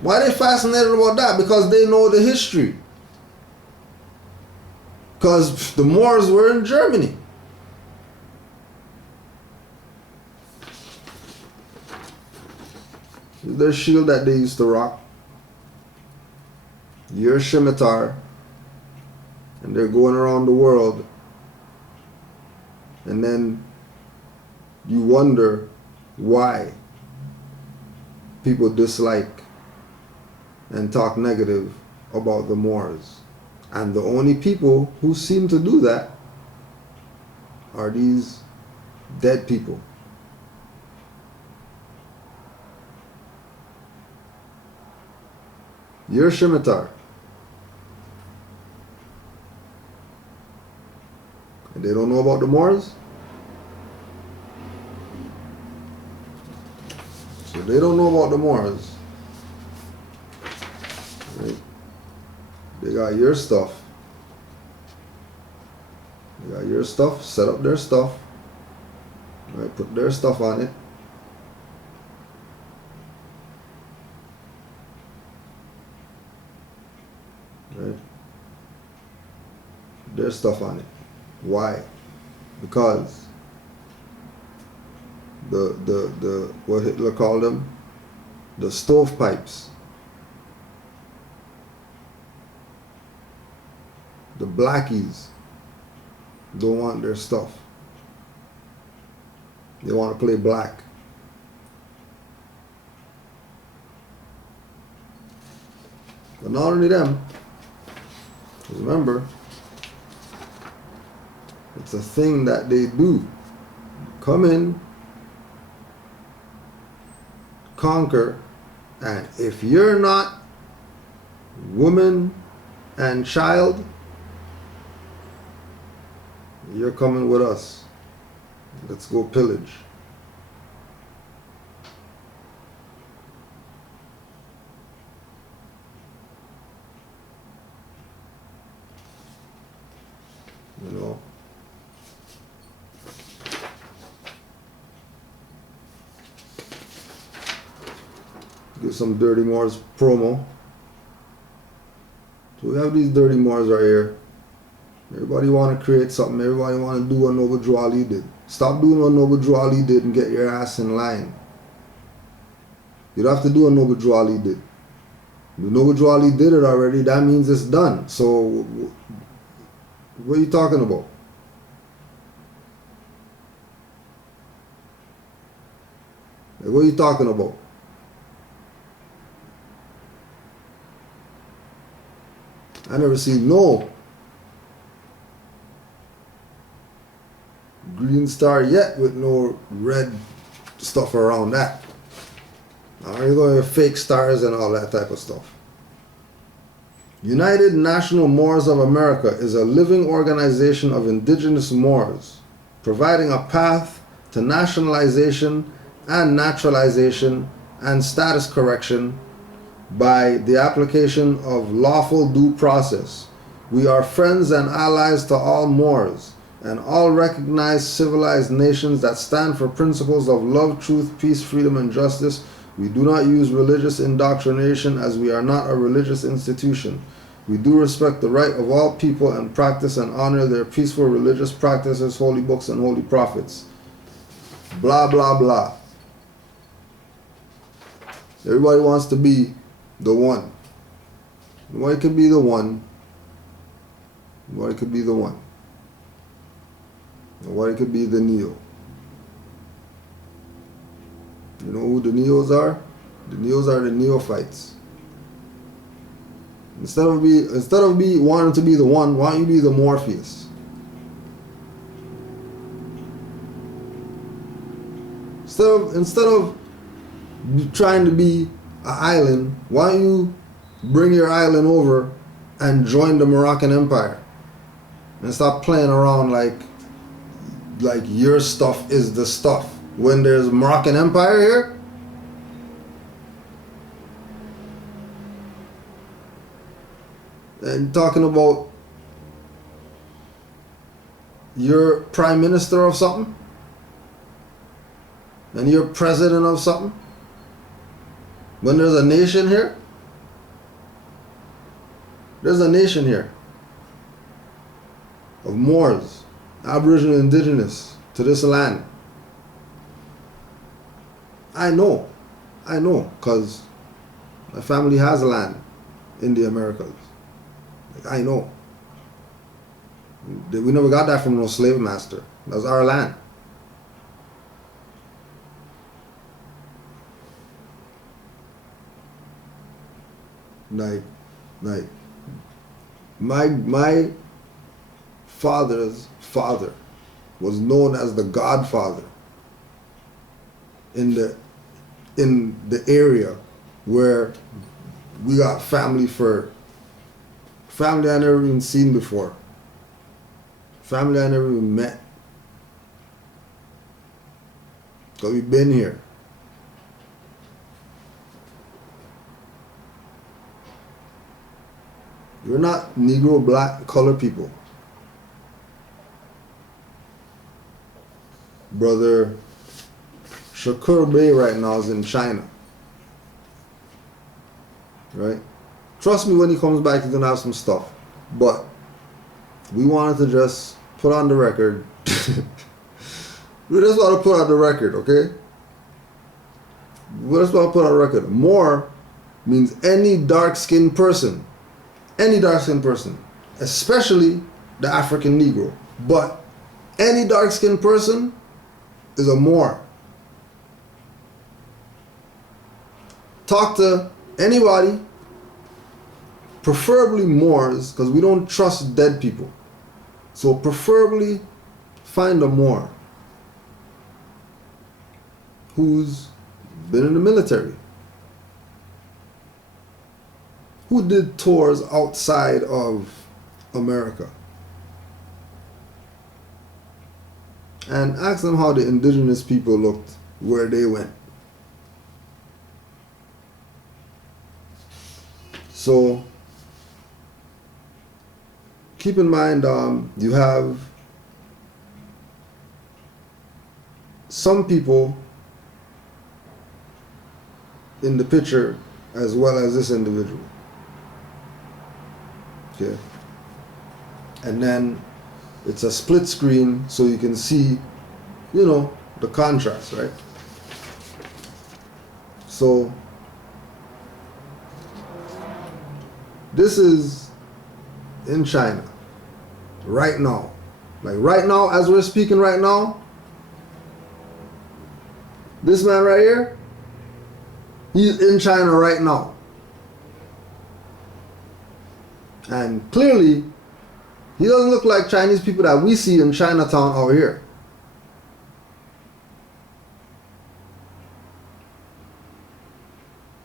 Why are they fascinated about that? Because they know the history. Because the Moors were in Germany. Their shield that they used to rock. Your scimitar. And they're going around the world. And then you wonder why people dislike and talk negative about the Moors. And the only people who seem to do that are these dead people. Your scimitar. And they don't know about the Moors? So they don't know about the Moors. Right? They got your stuff. They got your stuff, set up their stuff. Right? Put their stuff on it. Right? Their stuff on it. Why? Because the what Hitler called them, the stovepipes, the blackies don't want their stuff. They want to play black. But not only them, remember, it's a thing that they do. Come in, conquer, and if you're not woman and child, you're coming with us. Let's go pillage. You know. Give some Dirty Moors promo. So we have these Dirty Moors right here. Everybody want to create something. Everybody want to do what Noble Drew Ali did. Stop doing what Noble Drew Ali did and get your ass in line. You don't have to do what Noble Drew Ali did. If Noble Drew Ali did it already, that means it's done. So what are you talking about? Like, what are you talking about? I never see no green star yet with no red stuff around that. Now you're going to fake stars and all that type of stuff. United National Moors of America is a living organization of indigenous Moors, providing a path to nationalization and naturalization and status correction by the application of lawful due process. We are friends and allies to all Moors and all recognized civilized nations that stand for principles of love, truth, peace, freedom, and justice. We do not use religious indoctrination as we are not a religious institution. We do respect the right of all people and practice and honor their peaceful religious practices, holy books, and holy prophets. Blah, blah, blah. Everybody wants to be the one. Nobody could be the one. Nobody could be the one. Nobody could be the Neo. You know who the Neos are? The Neos are the neophytes. Instead of wanting to be the one, why don't you be the Morpheus? Instead of trying to be an island, why don't you bring your island over and join the Moroccan Empire and stop playing around like your stuff is the stuff when there's a Moroccan Empire here? And talking about you're prime minister of something and you're president of something when there's a nation here There's a nation here of Moors, Aboriginal indigenous to this land. I know, because my family has land in the Americas. Like, I know. We never got that from no slave master. That's our land. Like my father's father was known as the Godfather in the area where we got family I never even seen before. Family I never even met. Because we've been here. We're not Negro, black, colored people. Brother Shakur Bey right now is in China. Right? Trust me, when he comes back, he's going to have some stuff. But we wanted to just put on the record. We just want to put on the record, okay? We just want to put on the record. Moor means any dark-skinned person. Any dark-skinned person. Especially the African Negro. But any dark-skinned person is a Moor. Talk to anybody, preferably Moors, because we don't trust dead people. So preferably find a Moor who's been in the military, who did tours outside of America, and ask them how the indigenous people looked where they went. So keep in mind, you have some people in the picture as well as this individual. Okay. And then it's a split screen so you can see, the contrast, right? So this is in China right now. Like right now, as we're speaking right now, this man right here, he's in China right now. And clearly, he doesn't look like Chinese people that we see in Chinatown out here.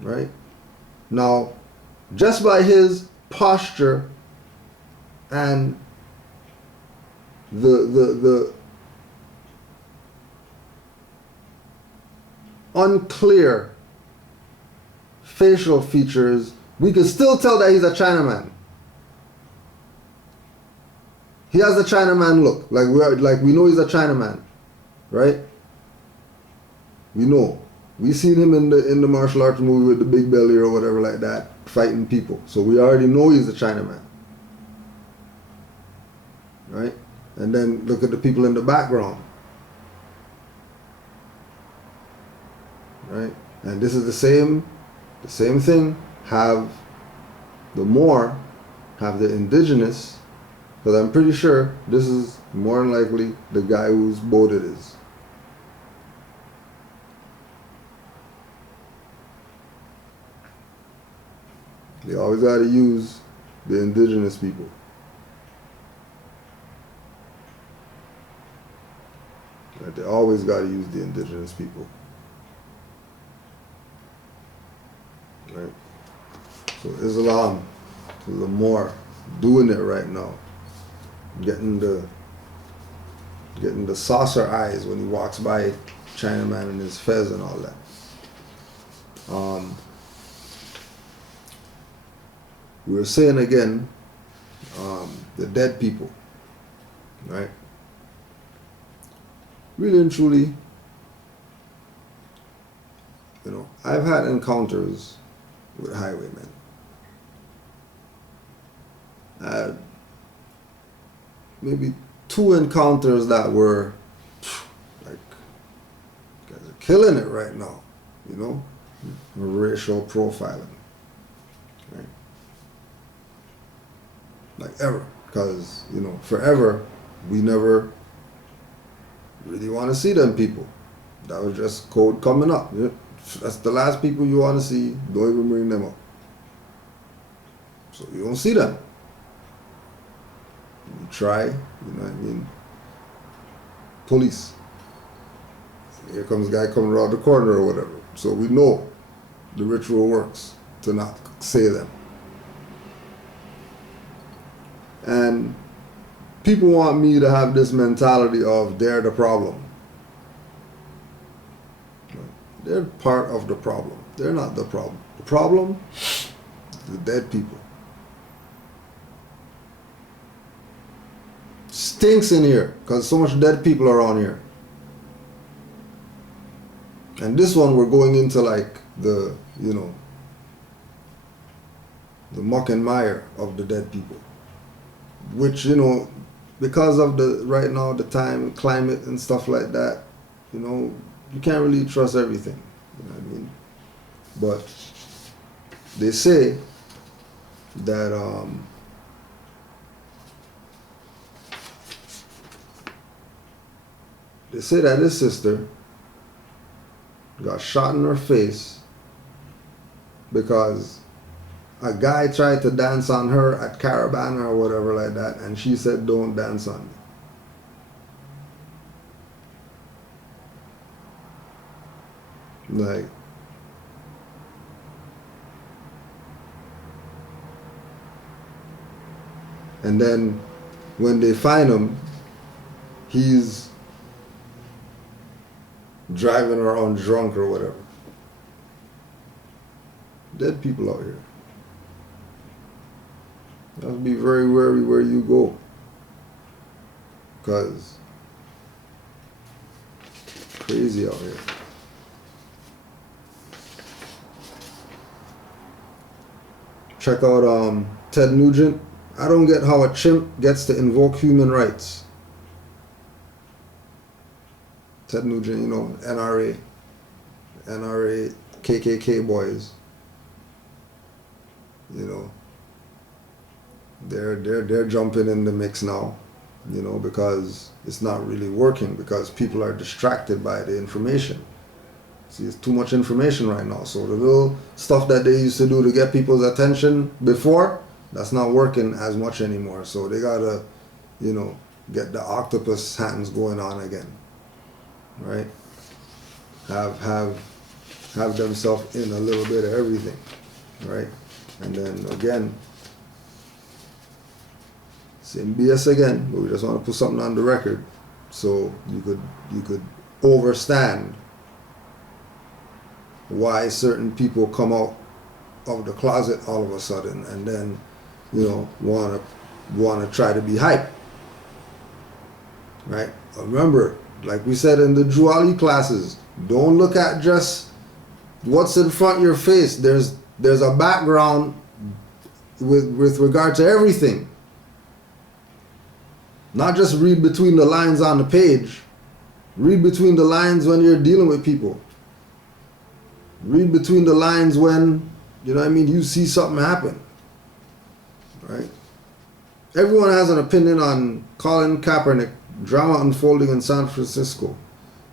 Right? Now, just by his posture and the unclear facial features, we can still tell that he's a Chinaman. He has a Chinaman look, like we know he's a Chinaman, right? We know. We seen him in the martial arts movie with the big belly or whatever like that, fighting people. So we already know he's a Chinaman, right? And then look at the people in the background, right? And this is the same thing. Have the Moor, have the indigenous, because I'm pretty sure this is more than likely the guy whose boat it is. They always got to use the indigenous people. Right? They always got to use the indigenous people. Right? So Islam is the Moor doing it right now. Getting the saucer eyes when he walks by Chinaman and his fez and all that. We were saying again, the dead people, right? Really and truly, I've had encounters with highwaymen. Maybe 2 encounters that were like, guys are killing it right now, you know, racial profiling, right? Like ever, because, you know, forever we never really want to see them people. That was just code coming up. That's the last people you want to see. Don't even bring them up. So you don't see them. You try, you know what I mean? Police. Here comes a guy coming around the corner or whatever. So we know the ritual works to not say them. And people want me to have this mentality of they're the problem. They're part of the problem. They're not the problem. The problem is the dead people. Stinks in here because so much dead people around here. And this one we're going into like the, you know, the muck and mire of the dead people. Which, you know, because of the right now the time, climate and stuff like that, you know, you can't really trust everything. You know what I mean? But they say that his sister got shot in her face because a guy tried to dance on her at Caravana or whatever like that, and she said, "Don't dance on me." Like, and then when they find him, he's driving around drunk or whatever. Dead people out here. You have to be very wary where you go, because crazy out here. Check out Ted Nugent. I don't get how a chimp gets to invoke human rights. Ted Nugent, you know, NRA, KKK boys. You know, they're jumping in the mix now, you know, because it's not really working, because people are distracted by the information. See, it's too much information right now. So the little stuff that they used to do to get people's attention before, that's not working as much anymore. So they gotta, you know, get the octopus hands going on again, right? Have themselves in a little bit of everything, right? And then again, same BS again, but we just want to put something on the record so you could understand why certain people come out of the closet all of a sudden and then, you know, want to try to be hype, right? Remember, like we said in the Juali classes, don't look at just what's in front of your face. There's a background with regard to everything. Not just read between the lines on the page. Read between the lines when you're dealing with people. Read between the lines when, you know what I mean, you see something happen. Right? Everyone has an opinion on Colin Kaepernick drama unfolding in San Francisco.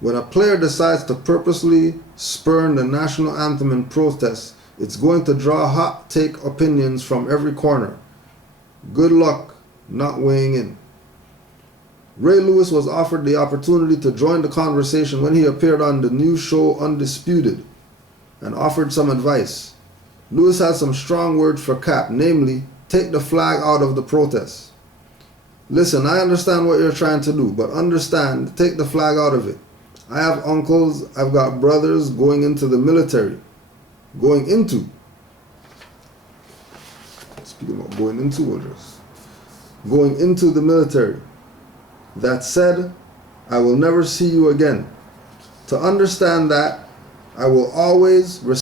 When a player decides to purposely spurn the national anthem in protest, it's going to draw hot take opinions from every corner. Good luck not weighing in. Ray Lewis was offered the opportunity to join the conversation when he appeared on the new show Undisputed and offered some advice. Lewis had some strong words for Cap, namely, take the flag out of the protest. Listen, I understand what you're trying to do, but understand, take the flag out of it. I have uncles, I've got brothers going into the military. Speaking about going into the military. That said, I will never see you again. To understand that, I will always